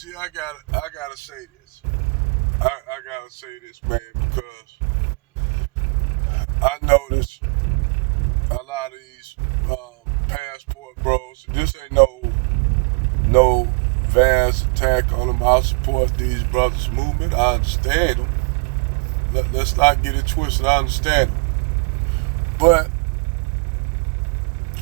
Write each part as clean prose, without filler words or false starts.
See, I gotta say this. I gotta say this, man, because I noticed a lot of these passport bros. This ain't no vast attack on them. I support these brothers' movement. I understand them. Let's not get it twisted. I understand them, but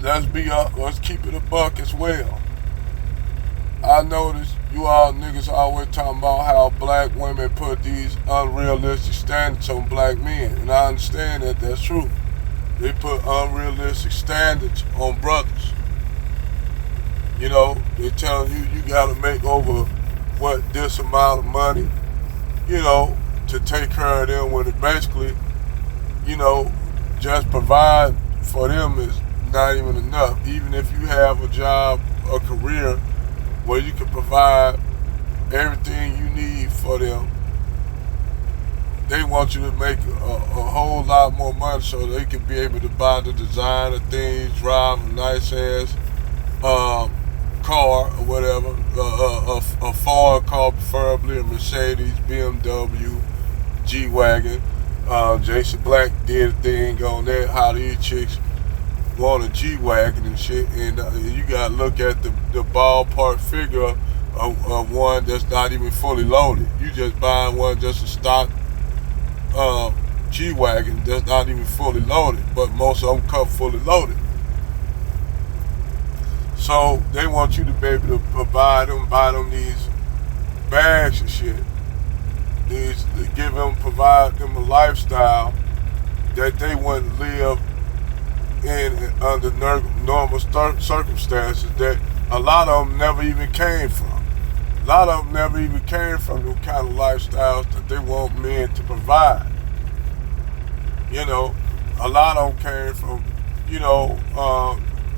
let's keep it a buck as well. I noticed you all niggas always talking about how black women put these unrealistic standards on black men, and I understand that that's true. They put unrealistic standards on brothers. You know, they telling you gotta make over this amount of money, to take care of them when it basically, you know, just provide for them is not even enough. Even if you have a job, a career where you can provide everything you need for them, they want you to make a whole lot more money so they can be able to buy the designer things, drive a nice ass car or whatever, a foreign car preferably, a Mercedes, BMW, G-Wagon. Jason Black did a thing on that, how these chicks want a G-Wagon and shit, and you gotta look at the ballpark figure of one that's not even fully loaded. You just buying one just a stock G-Wagon that's not even fully loaded, but most of them come fully loaded. So they want you to be able to buy them these bags and shit. Provide them a lifestyle that they wouldn't live in under normal circumstances that a lot of them never even came from. A lot of them never even came from the kind of lifestyles that they want men to provide. You know, a lot of them came from,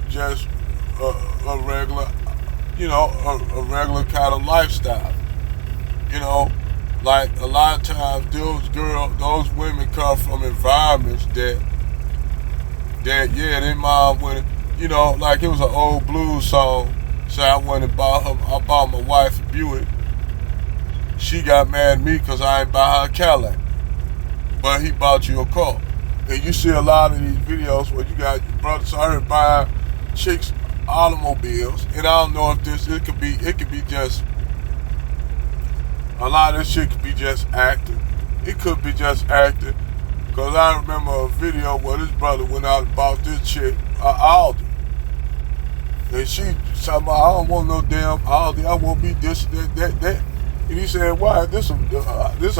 just a regular, a regular kind of lifestyle. You know, like a lot of times those women come from environments that yeah, their mom went, like it was an old blues song. So I went and I bought my wife a Buick. She got mad at me because I ain't buy her a Cadillac. But he bought you a car. And you see a lot of these videos where you got your brothers started buying chicks automobiles. And I don't know if it could be just, a lot of this shit could be just acting. It could be just acting. Because I remember a video where this brother went out and bought this chick an Audi. And she said, I don't want no damn Audi. I want me this, that. And he said, why? This a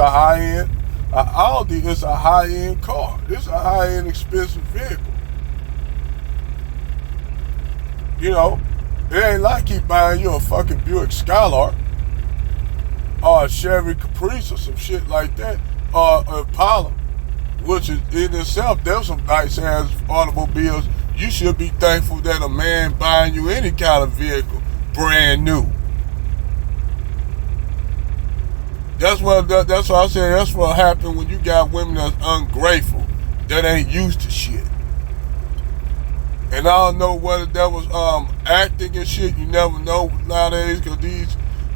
high-end. An Audi is a high-end car. This is a high-end expensive vehicle. It ain't like he buying you a fucking Buick Skylark or a Chevy Caprice or some shit like that, or a Impala, which is in itself, there's some nice ass automobiles. You should be thankful that a man buying you any kind of vehicle brand new. That's what I say. That's what happened when you got women that's ungrateful, that ain't used to shit. And I don't know whether that was acting and shit. You never know nowadays, because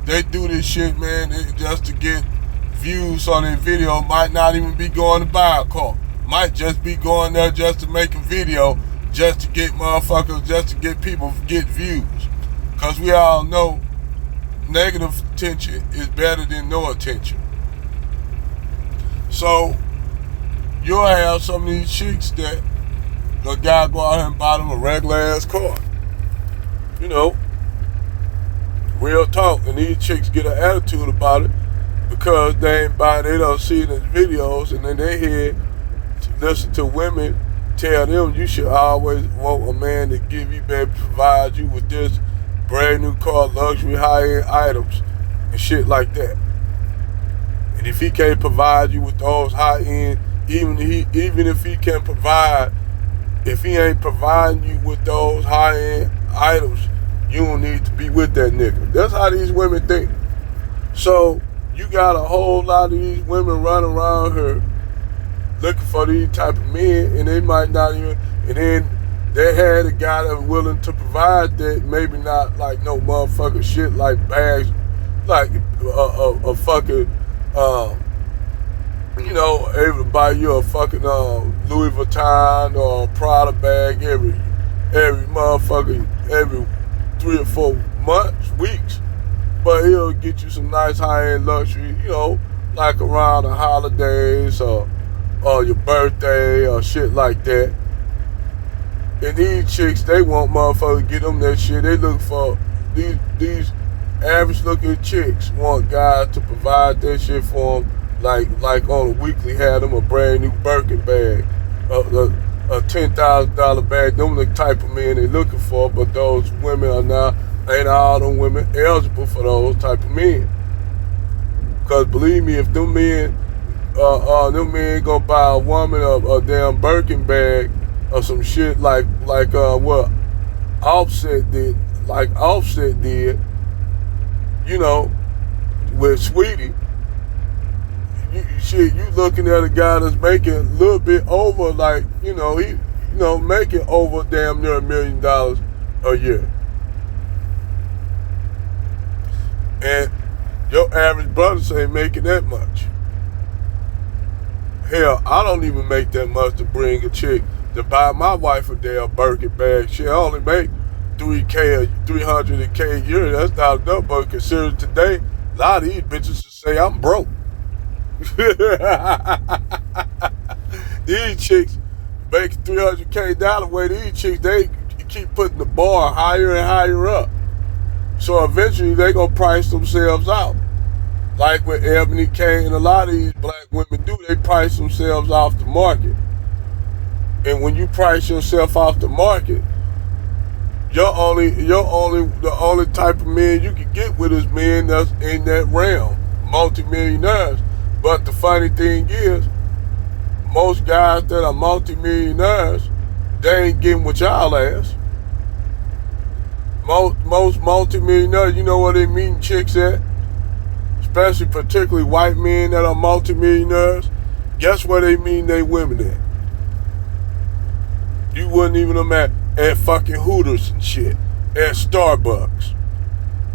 they do this shit, man, just to get views on their video. Might not even be going to buy a car. Might just be going there just to make a video, just to get motherfuckers, just to get people get views. Because we all know negative attention is better than no attention. So you'll have some of these chicks that the guy go out here and buy them a regular ass car. Real talk. And these chicks get an attitude about it because they don't see it in videos, and then they hear to listen to women tell them you should always want a man to give you, baby, provide you with this brand new car, luxury, high-end items, and shit like that. And if he can't provide you with those high-end, even if he can provide, if he ain't providing you with those high-end items, you don't need to be with that nigga. That's how these women think. So you got a whole lot of these women running around here looking for these type of men, and they might not even, and then they had a guy that was willing to provide that, maybe not like no motherfucker shit like bags, like a fucking, you know, everybody you a fucking Louis Vuitton or a Prada bag every motherfucker every 3 or 4 months, weeks. But he'll get you some nice high-end luxury, you know, like around the holidays or your birthday or shit like that. And these chicks, they want motherfuckers to get them that shit. They look for these average looking chicks want guys to provide that shit for them, like on a weekly, have them a brand new Birkin bag, a $10,000 bag. Them the type of men they looking for, but those women are not, ain't all them women eligible for those type of men. Cause believe me, if them men gonna buy a woman a damn Birkin bag or some shit like what Offset did, you know, with Sweetie. You looking at a guy that's making a little bit over, like, you know, making over damn near $1 million a year. And your average brothers ain't making that much. Hell, I don't even make that much to bring a chick to buy my wife a damn Birkin bag. She only make $300K a year. That's not enough, but considering today, a lot of these bitches just say I'm broke. These chicks make $300K way. These chicks, they keep putting the bar higher and higher up. So eventually they gonna price themselves out. Like with Ebony Kane and a lot of these black women do, they price themselves off the market. And when you price yourself off the market, the only type of men you can get with is men that's in that realm, multimillionaires. But the funny thing is, most guys that are multimillionaires, they ain't getting with y'all ass. Most multimillionaires, you know where they meeting chicks at? Especially particularly white men that are multimillionaires. Guess where they mean they women at? You wouldn't even imagine, at fucking Hooters and shit, at Starbucks.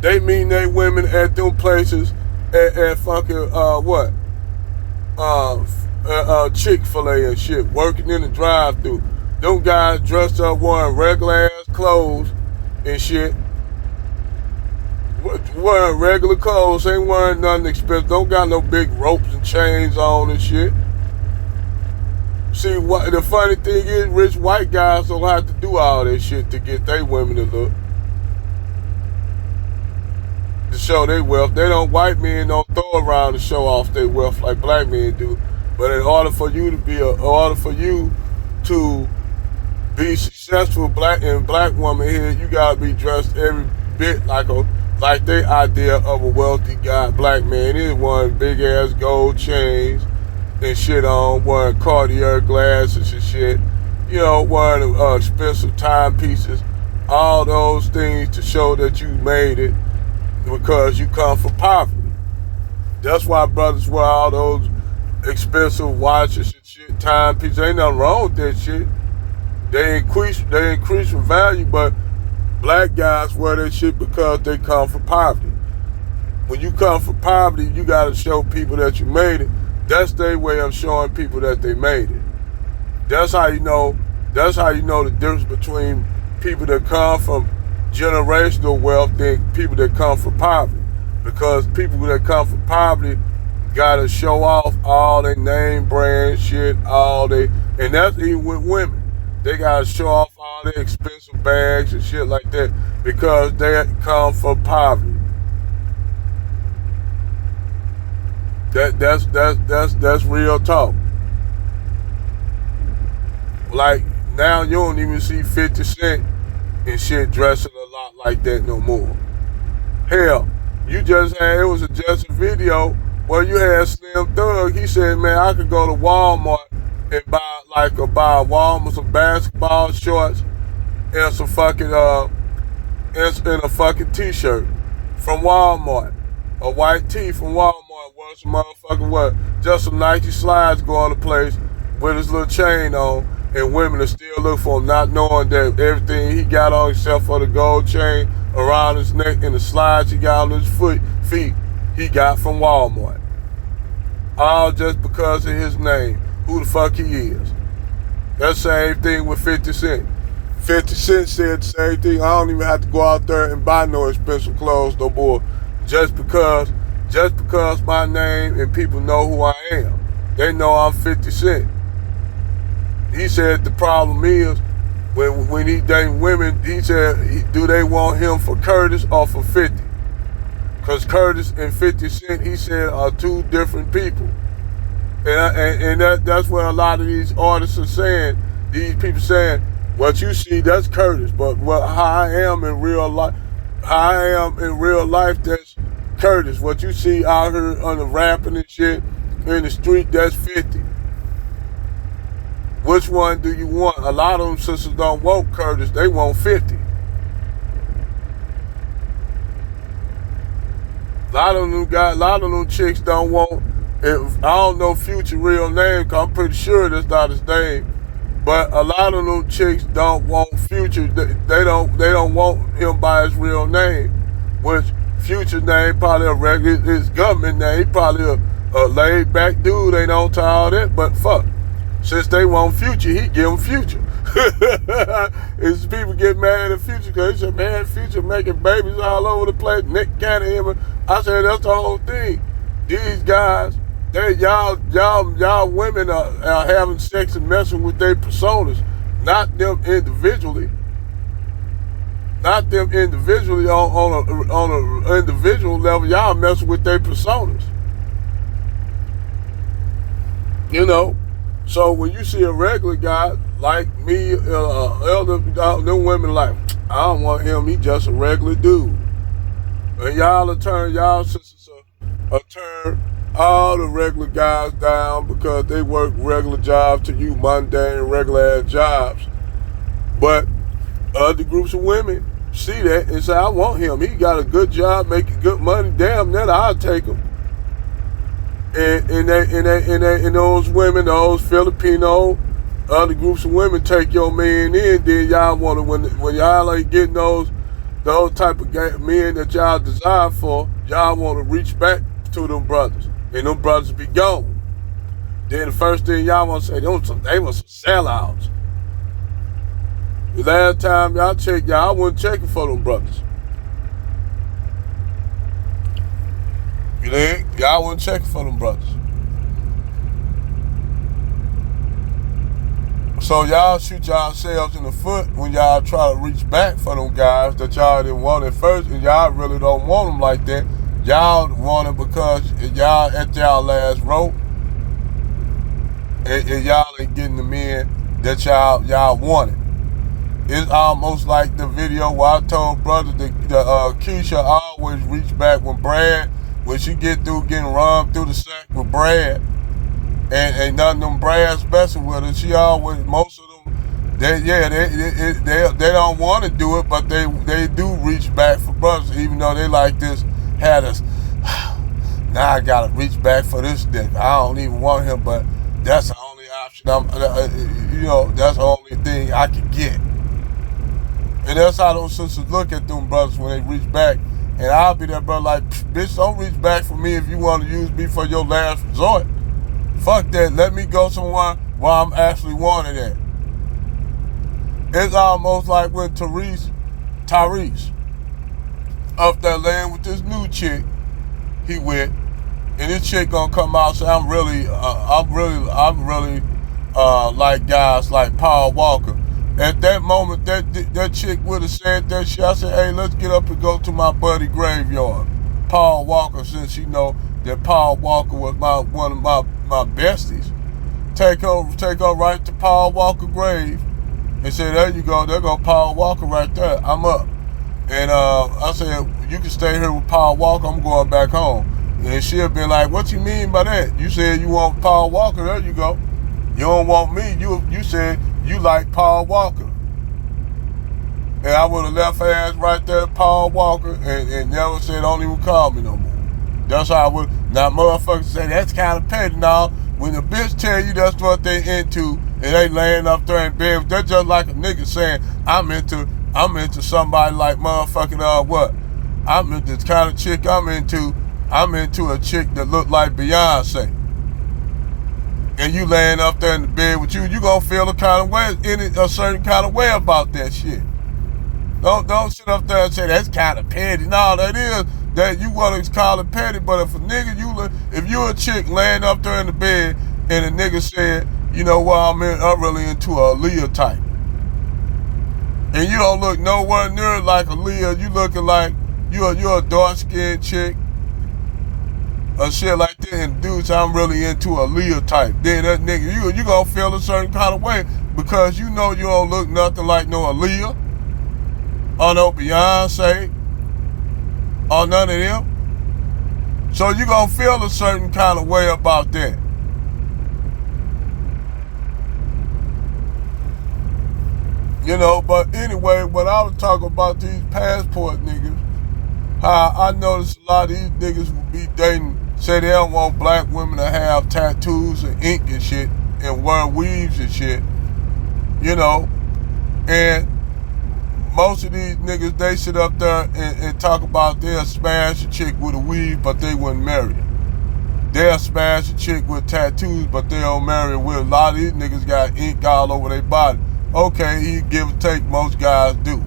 They mean they women at them places at fucking Chick-fil-A and shit, working in the drive-thru. Them guys dressed up wearing regular ass clothes and shit. Wearing regular clothes, ain't wearing nothing expensive. Don't got no big ropes and chains on and shit. See, what the funny thing is, rich white guys don't have to do all that shit to get their women to look, to show their wealth. White men don't throw around to show off their wealth like black men do. But in order for you to be successful black woman here, you gotta be dressed every bit like their idea of a wealthy guy, black man is, wearing big ass gold chains and shit on, wearing Cartier glasses and shit, you know, wearing expensive timepieces, all those things to show that you made it because you come from poverty. That's why brothers wear all those expensive watches and shit, timepieces. Ain't nothing wrong with that shit. They increase in value, but black guys wear that shit because they come from poverty. When you come from poverty, you gotta show people that you made it. That's their way of showing people that they made it. That's how you know the difference between people that come from generational wealth than people that come from poverty. Because people that come from poverty gotta show off all their name brand shit, and that's even with women. They gotta show off all their expensive bags and shit like that because they come from poverty. That's real talk. Like now you don't even see 50 Cent and shit dressing a lot like that no more. Hell, it was just a video where you had Slim Thug. He said, man, I could go to Walmart and buy some basketball shorts and some fucking and a fucking t-shirt from Walmart. A white tee from Walmart. Just some Nike slides go on the place with his little chain on, and women are still looking for him, not knowing that everything he got on except for the gold chain around his neck and the slides he got on his feet he got from Walmart. All just because of his name, who the fuck he is. That same thing with 50 Cent. 50 Cent said the same thing. I don't even have to go out there and buy no expensive clothes no more. Just because my name and people know who I am. They know I'm 50 Cent. He said the problem is, when he dating women, he said, do they want him for Curtis or for 50? Because Curtis and 50 Cent, he said, are two different people. And that's what a lot of these artists are saying. These people saying, what you see, that's Curtis. But how I am in real life, that's Curtis. What you see out here on the rapping and shit in the street, that's 50. Which one do you want? A lot of them sisters don't want Curtis, they want 50. A lot of them chicks don't want, I don't know Future real name, cause I'm pretty sure that's not his name. But a lot of them chicks don't want Future. They don't want him by his real name, which Future name probably a regular, his government name. He probably a laid back dude. Ain't on to all that. But fuck, since they want Future, he give them Future. It's people get mad at Future because they say, man, Future making babies all over the place. Nick Cannon. I said that's the whole thing. These guys. Y'all women are having sex and messing with their personas, not them individually. Not them individually on an individual level. Y'all messing with their personas. You know, so when you see a regular guy like me, elder, them women like, I don't want him. He just a regular dude. And y'all sisters turn all the regular guys down because they work regular jobs to you, mundane, regular ass jobs. But other groups of women see that and say, I want him. He got a good job, making good money. Damn, then I'll take him. And those women, those Filipino, other groups of women take your man in. Then y'all want to, when y'all ain't getting those type of men that y'all desire for, y'all want to reach back to them brothers. And them brothers be gone. Then the first thing y'all want to say, they want some sellouts. The last time y'all checked, y'all wasn't checking for them brothers. You dig? Y'all wasn't checking for them brothers. So y'all shoot yourselves in the foot when y'all try to reach back for them guys that y'all didn't want at first, and y'all really don't want them like that. Y'all want it because y'all at y'all last rope, and y'all ain't getting the men that y'all wanted. It's almost like the video where I told brother that Keisha always reach back when she get through getting run through the sack with Brad, and none of them Brads messing with her. She always, most of them, they don't want to do it, but they do reach back for brothers, even though they like this. Had us. Now I gotta reach back for this nigga. I don't even want him, but that's the only option. That's the only thing I can get. And that's how those sisters look at them brothers when they reach back. And I'll be there, brother, like, bitch, don't reach back for me if you want to use me for your last resort. Fuck that. Let me go somewhere where I'm actually wanted at. It's almost like when Tyrese up there laying with this new chick he with, and this chick gonna come out and say, I'm really like guys like Paul Walker. At that moment, that chick would have said that shit. I said, hey, let's get up and go to my buddy graveyard, Paul Walker, since you know that Paul Walker was one of my besties. Take her right to Paul Walker grave and say, there you go, there go Paul Walker right there. I'm up. And I said, you can stay here with Paul Walker, I'm going back home. And she'll be like, what you mean by that? You said you want Paul Walker, there you go. You don't want me, you said you like Paul Walker. And I would have left her ass right there at Paul Walker and never said, don't even call me no more. That's how I would. Now motherfuckers say, that's kind of petty now. When the bitch tell you that's what they into, and they laying up there in bed, they're just like a nigga saying, I'm into somebody like motherfucking what? I'm into the kind of chick I'm into. I'm into a chick that look like Beyonce. And you laying up there in the bed with you gonna feel a kind of way, a certain kind of way about that shit. Don't sit up there and say that's kind of petty. No, that is that you want to call it petty. But if a nigga if you a chick laying up there in the bed and a nigga said, you know what, I'm really into a Aaliyah type, and you don't look nowhere near like Aaliyah, you looking like you're a dark skinned chick or shit like that, and dudes, I'm really into a Aaliyah type. Then that nigga, you gonna feel a certain kind of way because you know you don't look nothing like no Aaliyah or no Beyonce or none of them. So you gonna feel a certain kind of way about that. You know, but anyway, when I was talking about these passport niggas, how I noticed a lot of these niggas will be dating, say they don't want black women to have tattoos and ink and shit and wear weaves and shit, you know, and most of these niggas, they sit up there and talk about they'll smash a chick with a weave, but they wouldn't marry her. They'll smash a chick with tattoos, but they don't marry her. With a lot of these niggas got ink all over their body. Okay, he give or take, most guys do.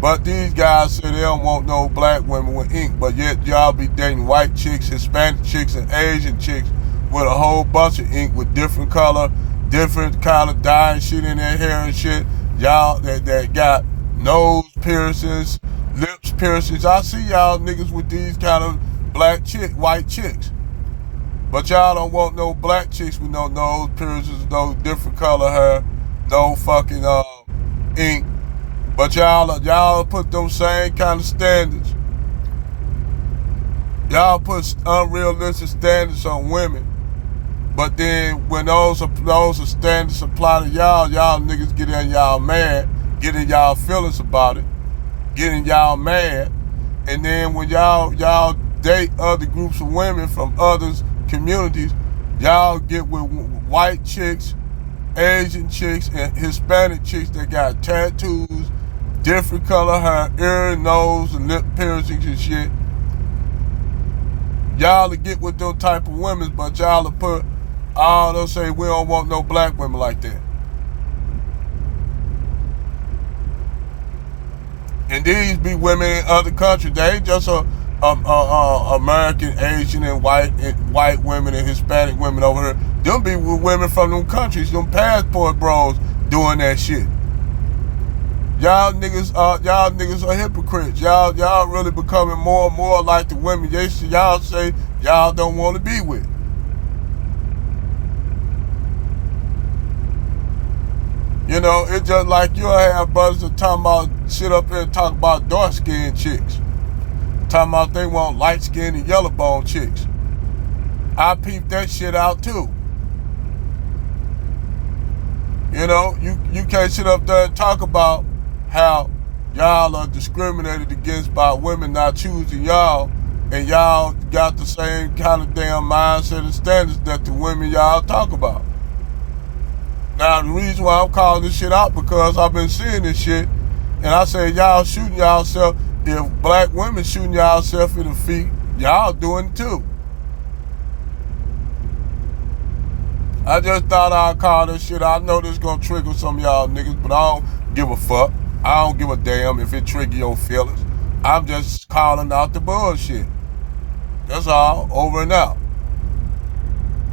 But these guys say they don't want no black women with ink, but yet y'all be dating white chicks, Hispanic chicks, and Asian chicks with a whole bunch of ink with different color, different kind of dye and shit in their hair and shit. Y'all that got nose piercings, lips piercings. I see y'all niggas with these kind of white chicks. But y'all don't want no black chicks with no nose piercings, no different color hair, no fucking ink. But y'all put them same kind of standards. Y'all put unrealistic standards on women. But then when those standards apply to y'all niggas get in y'all mad, get in y'all feelings about it, getting y'all mad. And then when y'all date other groups of women from other communities, y'all get with white chicks, Asian chicks, and Hispanic chicks that got tattoos, different color hair, ear, nose, and lip piercings and shit. Y'all to get with those type of women, but y'all to put, they'll say we don't want no black women like that. And these be women in other countries. They ain't just American, Asian, and white women and Hispanic women over here. Them be with women from them countries, them passport bros doing that shit. Y'all niggas are hypocrites. Y'all really becoming more and more like the women y'all say y'all don't want to be with. You know, it's just like you'll have brothers that talking about sit up here and talk about dark skinned chicks. Talking about they want light skinned and yellow bone chicks. I peep that shit out too. You know, you can't sit up there and talk about how y'all are discriminated against by women not choosing y'all, and y'all got the same kind of damn mindset and standards that the women y'all talk about. Now, the reason why I'm calling this shit out because I've been seeing this shit, and I say y'all shooting y'allself. If black women shooting y'allself in the feet, y'all doing it too. I just thought I'd call this shit. I know this gonna trigger some of y'all niggas, but I don't give a fuck. I don't give a damn if it trigger your feelings. I'm just calling out the bullshit. That's all. Over and out.